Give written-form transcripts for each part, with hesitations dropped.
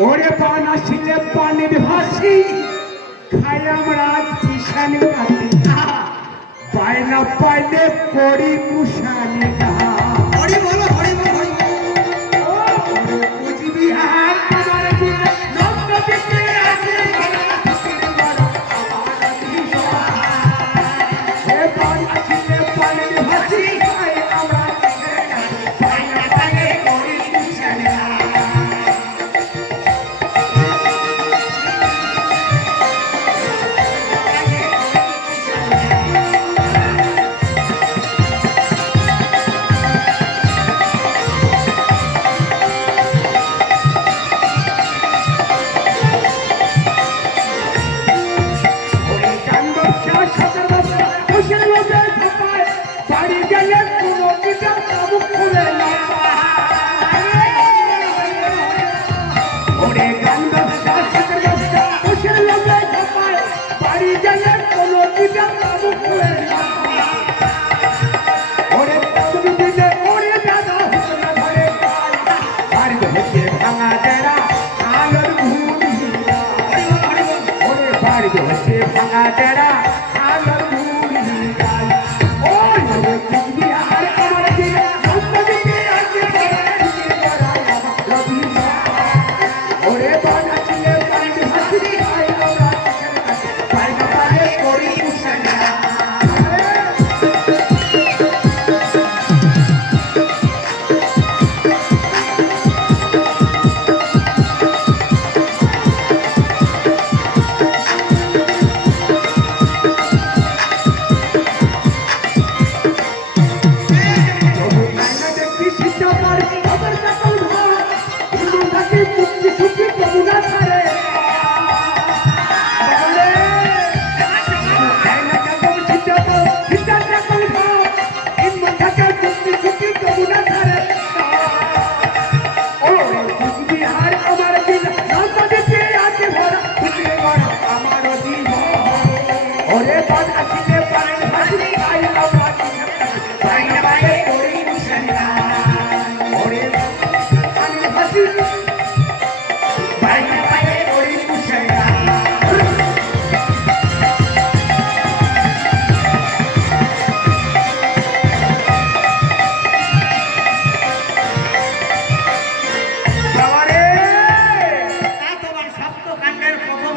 ওরে পান আসিলে পানির ভাসি খাই আমরা কিষানি কাটি পায়না পাইলে করি কুষানি হরি বলো হরি বলো হরি কুচবিহার আমার দিকে নন্দ দিকে আছে হে পান আসিলে পানির ভাসি খাই আমরা পায়না পাইলে করি কুষানি ভাঙা টেরা আলোর ভূমি গাল ওই কুচবিহার আমার দিকে নন্দ দিকে আছে ওরে বানা ছিলে পানি হাসি খাই আমরা পায়না পালে করি কুষানি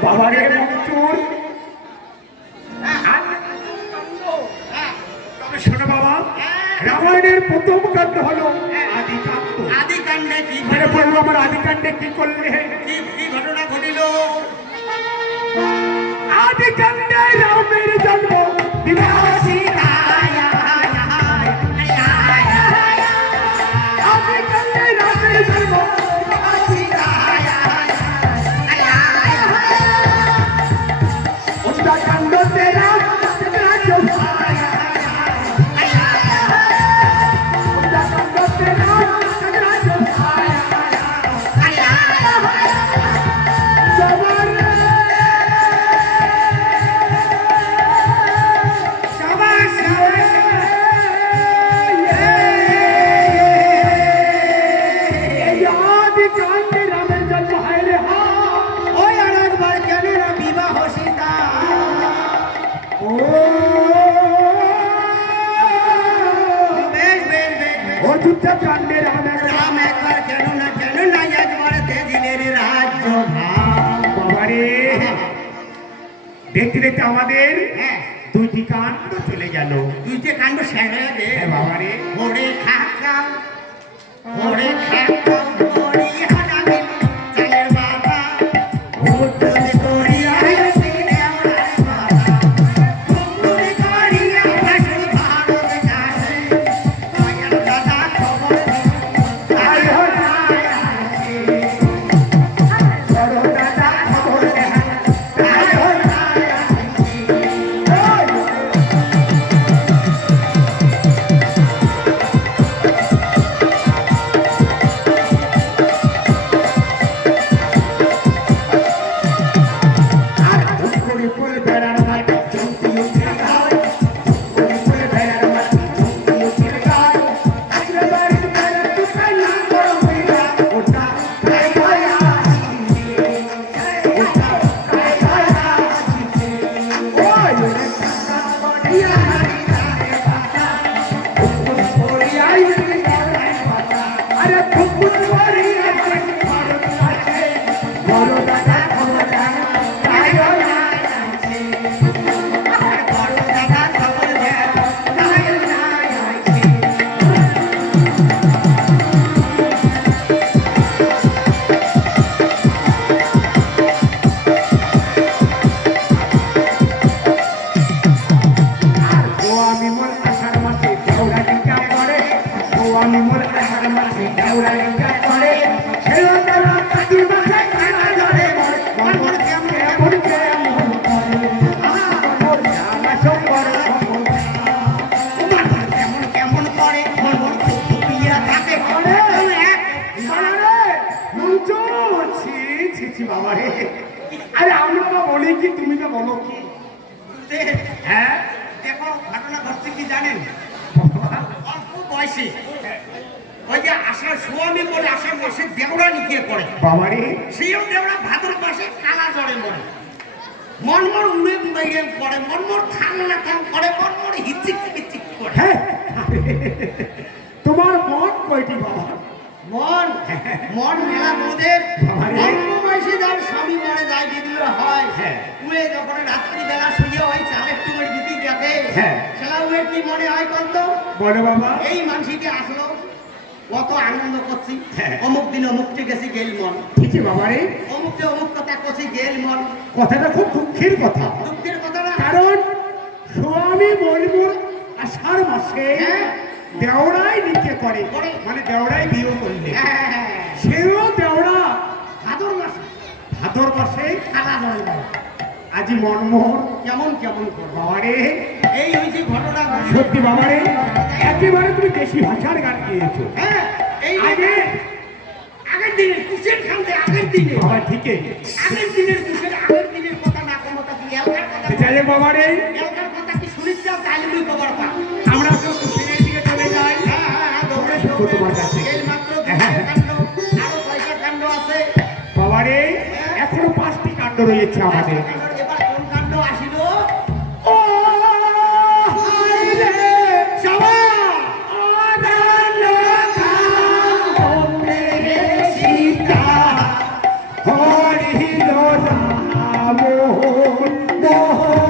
বাবারে মঞ্চুর তবে শোনো বাবা রামায়ণের প্রথম কাণ্ড হলো আদিকাণ্ড আদিকাণ্ডে কি মানে প্রভু আমার আদিকাণ্ডে কি করলে কি ঘটনা ঘটিল আদিকাণ্ডে রামের জন্ম বিবাহ আদিকাণ্ডে রামের জন্ম उत्तराखंड तेरा उत्तराखंड तेरा रामेर जन्म है रे ওই আর একবার কেন না বিবাহ সীতা বেশ বেশ বেশ বেশ অযোধ্যা কাণ্ডে রামের রাম একবার কেন না একবার তেদিনের রাজ্য বাবারে দেখতে দেখতে আমাদের হ্যাঁ দুইটি কাণ্ড চলে গেল দুইটে কাণ্ড সেরে দে বাবারে ওরে খাকা ওরে খাকা ওরে হারাবে চালের বাবা ভূতনি করিয়া সিনে আমার বাবা ভূতনি করিয়া ভাসি ভারত যাসে দয়াল দাদা খবর আয় হো বড় দাদা খবর দে আয় হো স্বামী মোর আষাঢ় মাসে দেওরা লিঙ্গা করে ছেড়ে দেওয়া কাতি মাসে কানা ধরে মন মন কেমন কেমন কেমন করে মোর জানা শঙ্কর কেমন কেমন করে মন মন পিয়া থাকে করে বাবা রে আরে আমরা তো বলি কি তুমি তো বলো কি হ্যাঁ দেখো ঘটনা ঘটছে কি জানেন অল্প বয়সে ওই যে আষাঢ় স্বামী বলে আষাঢ় মাসে দেওড়া নিকিয়ে করে বাবা রে সেও দেওড়া ভাদর মাসে কালা জ্বরে মরে মনমর উড়ে বাইরে পড়ে মনমর থান না থান করে মনমর হিচিক হিচিক করে হ্যাঁ তোমার মন কয়টি বাবা মন মন মেলা মোদের বাবারে। অল্প বয়সে যার স্বামী মরে যায় যেগুলো হয় হ্যাঁ। উয়ে যখন রাত্রি বেলা শুয়ে হয় চালের টুমের গীতি দেখে হ্যাঁ। সেলা উয়ের কি মনে হয় কত বলো বাবা এই মানসিকে আসলো কত আনন্দ করছি হ্যাঁ। অমুক দিন অমুকটে গেছি গেল মন ঠিকই বাবা রে অমুকটে অমুক কথা করছি গেল মন কথাটা খুব দুঃখের কথা দুঃখের কথা না কারণ স্বামী মরিমুর আষাঢ় মাসে হ্যাঁ। দেওড়াই নিচে করে করে। মানে দেওড়াই বিয়ে করলে হ্যাঁ, সেও দেওড়া ভাদর মাসে ভাদর মাসে কালা জ্বরে মরে আজি মনমোহন কেমন কেমন করবো বাবারে এই হয়েছে ঘটনা ঘটছে। সত্যি বাবারে একেবারে তুমি দেশি ভাষার গান গিয়েছো হ্যাঁ এই আগে আগের দিনের কুশের খান্তে আগের দিনে বাবা ঠিকই আগের দিনের কুশের আগের দিনের কথা না কোনটা কি এলকার কথা যাই হোক বাবারে এলকার কথা কি শুনিস না তাইলে তুই খবর পা আমরা তো কুশিনের দিকে চলে যাই হ্যাঁ হ্যাঁ হ্যাঁ দৌড়ে শিখবো তোমার কাছে। এই মাত্র দুটো কাণ্ড আরো কয়টা কাণ্ড আছে বাবারে এখনো 5টি কাণ্ড রয়েছে আমাদের এবার কোন কাণ্ড আসিল ও হায় রে সবা সীতা হরিল রাম মোহন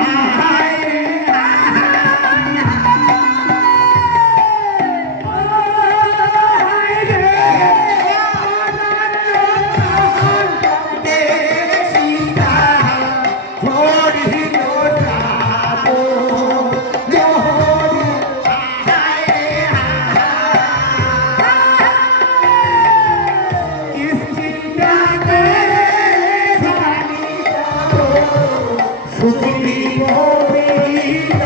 হায় হায় রে সীতা হরিল রাম মোহন কৃষ্ণাতে জানি সুখী গোবিন্দ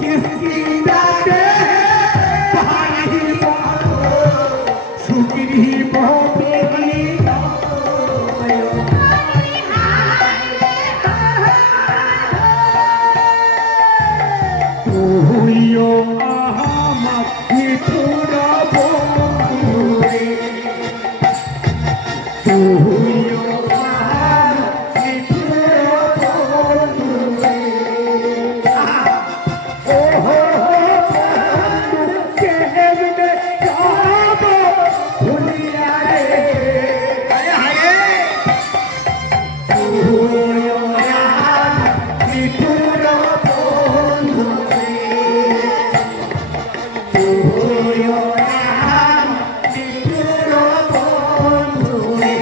কৃষ্ণাতে জানি সুখী গোবিন্দ তুইও আমার মিঠুর বন্ধুরে তুইও আমার মিঠুর বন্ধুরে ওহো বন্ধু কেমনে যাব ভুলিয়া রে হায় হায় তুইও আমার মিঠুর বন্ধুরে তুইও আমার মিঠুর বন্ধুরে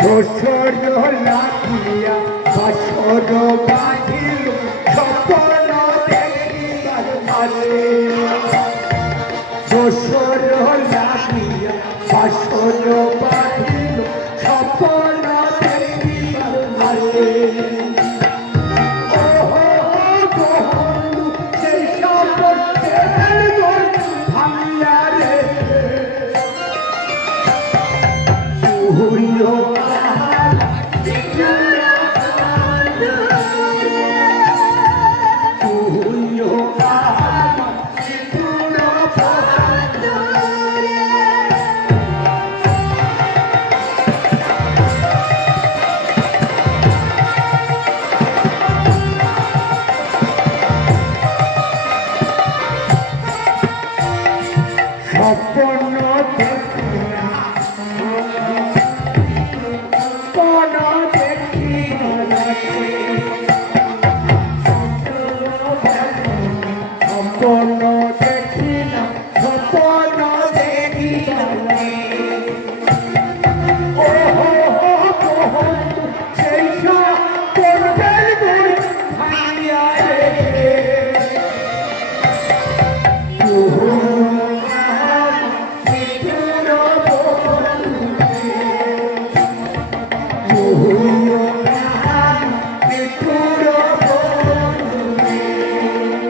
বছর লাগিয়া বছর বাঁধিল স্বপ্ন দেখিবার মাঝে বছর লাগিয়া বছর বাঁধিল স্বপ্ন দেখিবার মাঝে ওহো বন্ধু সেই স্বপ্নের ভাঙিয়া রে তুইও আমার তুইও আমার মিঠুর বন্ধুরে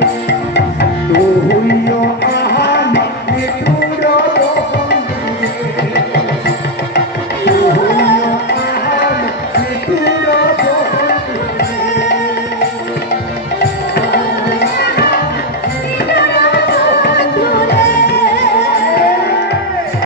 করে